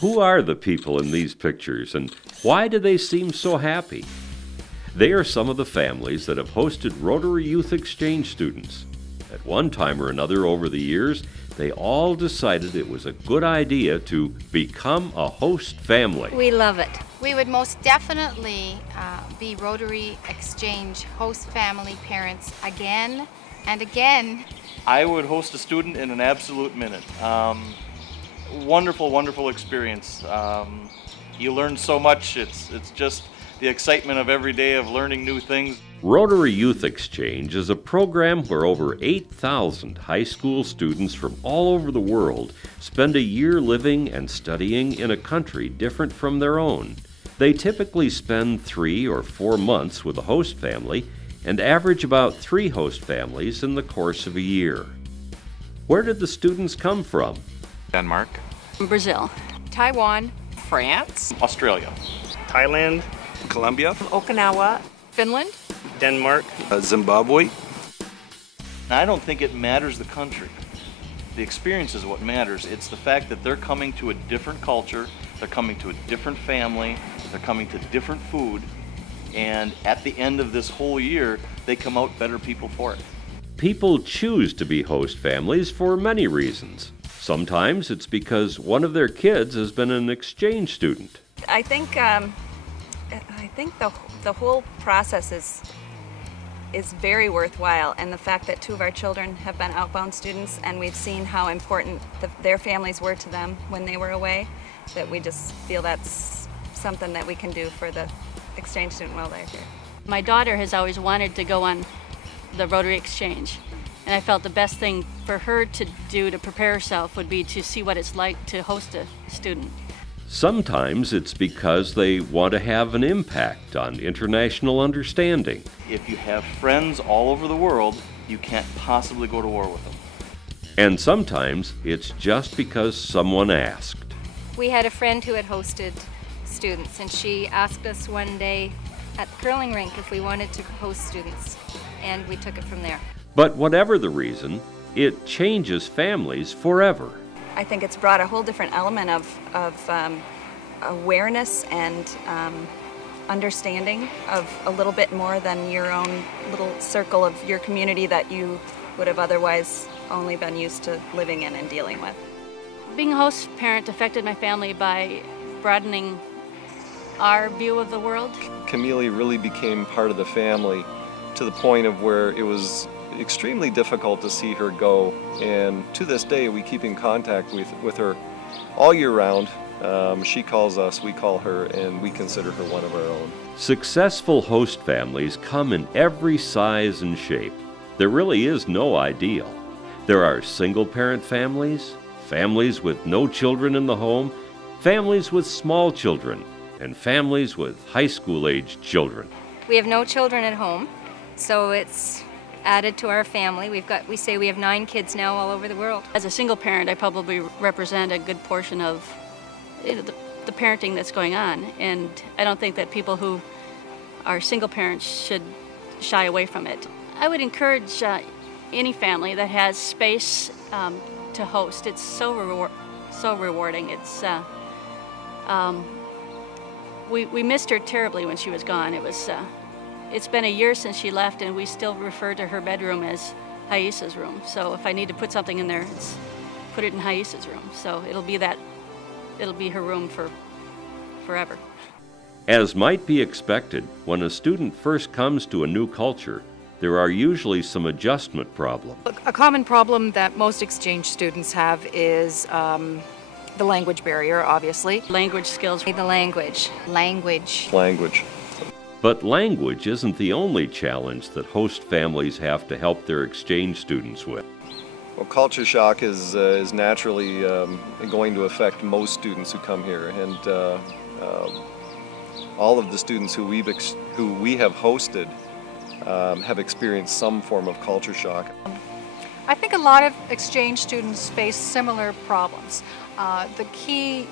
Who are the people in these pictures, and why do they seem so happy? They are some of the families that have hosted Rotary Youth Exchange students. At one time or another over the years, they all decided it was a good idea to become a host family. We love it. We would most definitely be Rotary Exchange host family parents again and again. I would host a student in an absolute minute. Wonderful, wonderful experience. You learn so much. It's just the excitement of every day of learning new things. Rotary Youth Exchange is a program where over 8,000 high school students from all over the world spend a year living and studying in a country different from their own. They typically spend 3 or 4 months with a host family and average about 3 host families in the course of a year. Where did the students come from? Denmark, Brazil, Taiwan, France, Australia, Thailand, Colombia, Okinawa, Finland, Denmark, Zimbabwe. And I don't think it matters the country. The experience is what matters. It's the fact that they're coming to a different culture, they're coming to a different family, they're coming to different food, and at the end of this whole year, they come out better people for it. People choose to be host families for many reasons. Sometimes it's because one of their kids has been an exchange student. I think the whole process is very worthwhile, and the fact that 2 of our children have been outbound students and we've seen how important their families were to them when they were away, that we just feel that's something that we can do for the exchange student while they're here. My daughter has always wanted to go on the Rotary Exchange, and I felt the best thing for her to do to prepare herself would be to see what it's like to host a student. Sometimes it's because they want to have an impact on international understanding. If you have friends all over the world, you can't possibly go to war with them. And sometimes it's just because someone asked. We had a friend who had hosted students, and she asked us one day at the curling rink if we wanted to host students, and we took it from there. But whatever the reason, it changes families forever. I think it's brought a whole different element of awareness and understanding of a little bit more than your own little circle of your community that you would have otherwise only been used to living in and dealing with. Being a host parent affected my family by broadening our view of the world. Camille really became part of the family to the point of where it was extremely difficult to see her go, and to this day we keep in contact with her all year round. She calls us, we call her, and we consider her one of our own. Successful host families come in every size and shape. There really is no ideal. There are single-parent families, families with no children in the home, families with small children, and families with high school-aged children. We have no children at home, so it's added to our family. We say we have 9 kids now all over the world. As a single parent, I probably represent a good portion of the parenting that's going on, and I don't think that people who are single parents should shy away from it. I would encourage any family that has space to host. It's so rewarding. It's we missed her terribly when she was gone. It's been a year since she left, and we still refer to her bedroom as Haisa's room. So if I need to put something in there, put it in Haisa's room. So it'll be her room for forever. As might be expected, when a student first comes to a new culture, there are usually some adjustment problems. A common problem that most exchange students have is the language barrier, obviously. Language skills. The language. But language isn't the only challenge that host families have to help their exchange students with. Well, culture shock is naturally going to affect most students who come here, and all of the students who we have hosted have experienced some form of culture shock. I think a lot of exchange students face similar problems. The key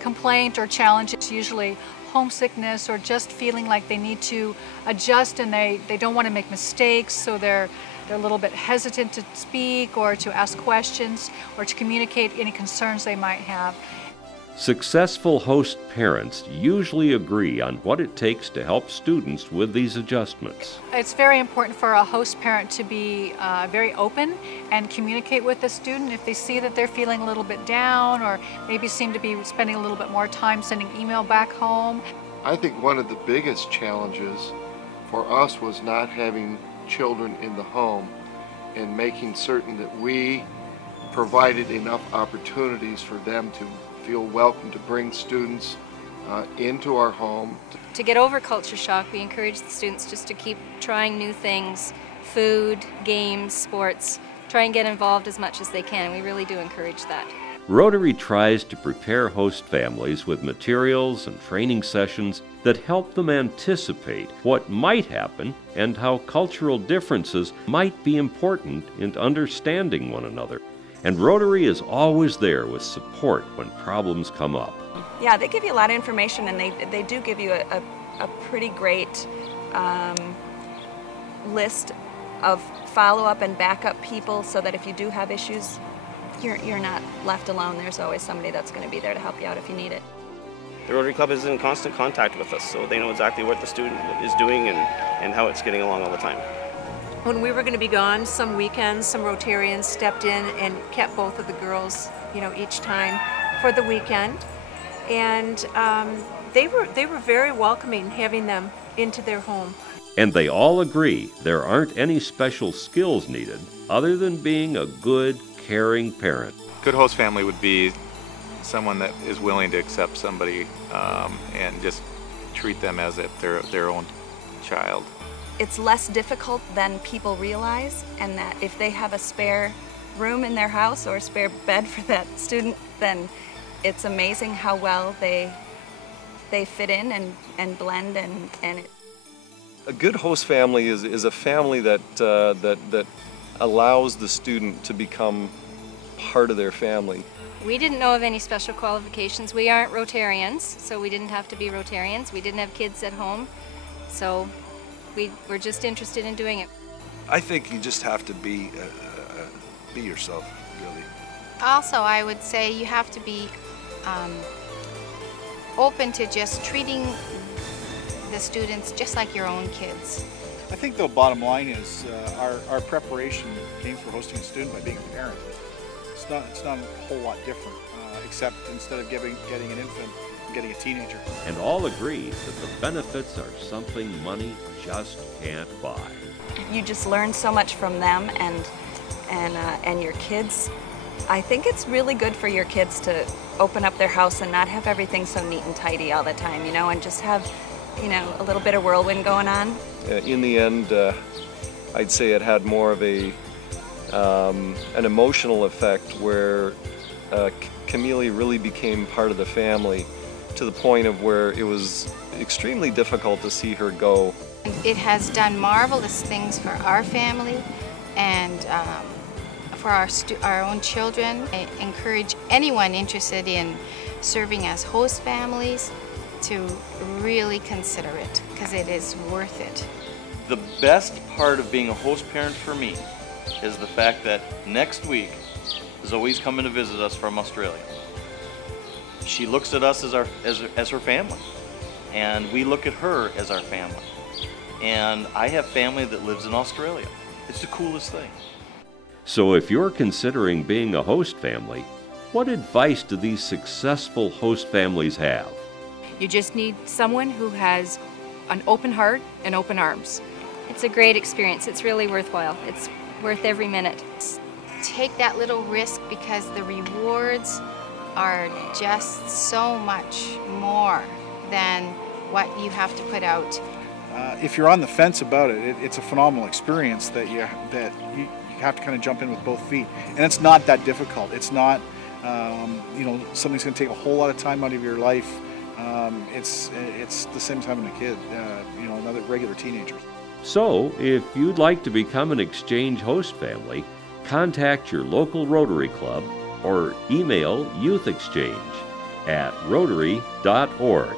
complaint or challenge is usually homesickness, or just feeling like they need to adjust and they don't want to make mistakes, so they're a little bit hesitant to speak or to ask questions or to communicate any concerns they might have. Successful host parents usually agree on what it takes to help students with these adjustments. It's very important for a host parent to be very open and communicate with the student if they see that they're feeling a little bit down or maybe seem to be spending a little bit more time sending email back home. I think one of the biggest challenges for us was not having children in the home and making certain that we provided enough opportunities for them to feel welcome to bring students into our home. To get over culture shock, we encourage the students just to keep trying new things, food, games, sports, try and get involved as much as they can. We really do encourage that. Rotary tries to prepare host families with materials and training sessions that help them anticipate what might happen and how cultural differences might be important in understanding one another. And Rotary is always there with support when problems come up. Yeah, they give you a lot of information, and they do give you a pretty great list of follow-up and backup people so that if you do have issues, you're not left alone. There's always somebody that's going to be there to help you out if you need it. The Rotary Club is in constant contact with us, so they know exactly what the student is doing and how it's getting along all the time. When we were going to be gone, some weekends, some Rotarians stepped in and kept both of the girls, each time for the weekend. And they were very welcoming having them into their home. And they all agree there aren't any special skills needed other than being a good, caring parent. Good host family would be someone that is willing to accept somebody and just treat them as if they're their own child. It's less difficult than people realize, and that if they have a spare room in their house or a spare bed for that student, then it's amazing how well they fit in and blend and it. A good host family is a family that allows the student to become part of their family. We didn't know of any special qualifications. We aren't Rotarians, so we didn't have to be Rotarians. We didn't have kids at home, so we were just interested in doing it. I think you just have to be yourself, really. Also, I would say you have to be open to just treating the students just like your own kids. I think the bottom line is our preparation came for hosting a student by being a parent. It's not a whole lot different, except instead of getting an infant, getting a teenager. And all agree that the benefits are something money just can't buy. You just learn so much from them and your kids. I think it's really good for your kids to open up their house and not have everything so neat and tidy all the time, and just have, a little bit of whirlwind going on. In the end, I'd say it had more of an emotional effect where Camille really became part of the family to the point of where it was extremely difficult to see her go. It has done marvelous things for our family and for our own children. I encourage anyone interested in serving as host families to really consider it, because it is worth it. The best part of being a host parent for me is the fact that next week Zoe's coming to visit us from Australia. She looks at us as her family, and we look at her as our family. And I have family that lives in Australia. It's the coolest thing. So if you're considering being a host family, what advice do these successful host families have? You just need someone who has an open heart and open arms. It's a great experience. It's really worthwhile. It's worth every minute. Take that little risk because the rewards are just so much more than what you have to put out. If you're on the fence about it, it's a phenomenal experience that you have to kind of jump in with both feet. And it's not that difficult. It's not, something's going to take a whole lot of time out of your life. It's the same as having a kid, another regular teenager. So, if you'd like to become an exchange host family, contact your local Rotary Club or email youthexchange@rotary.org.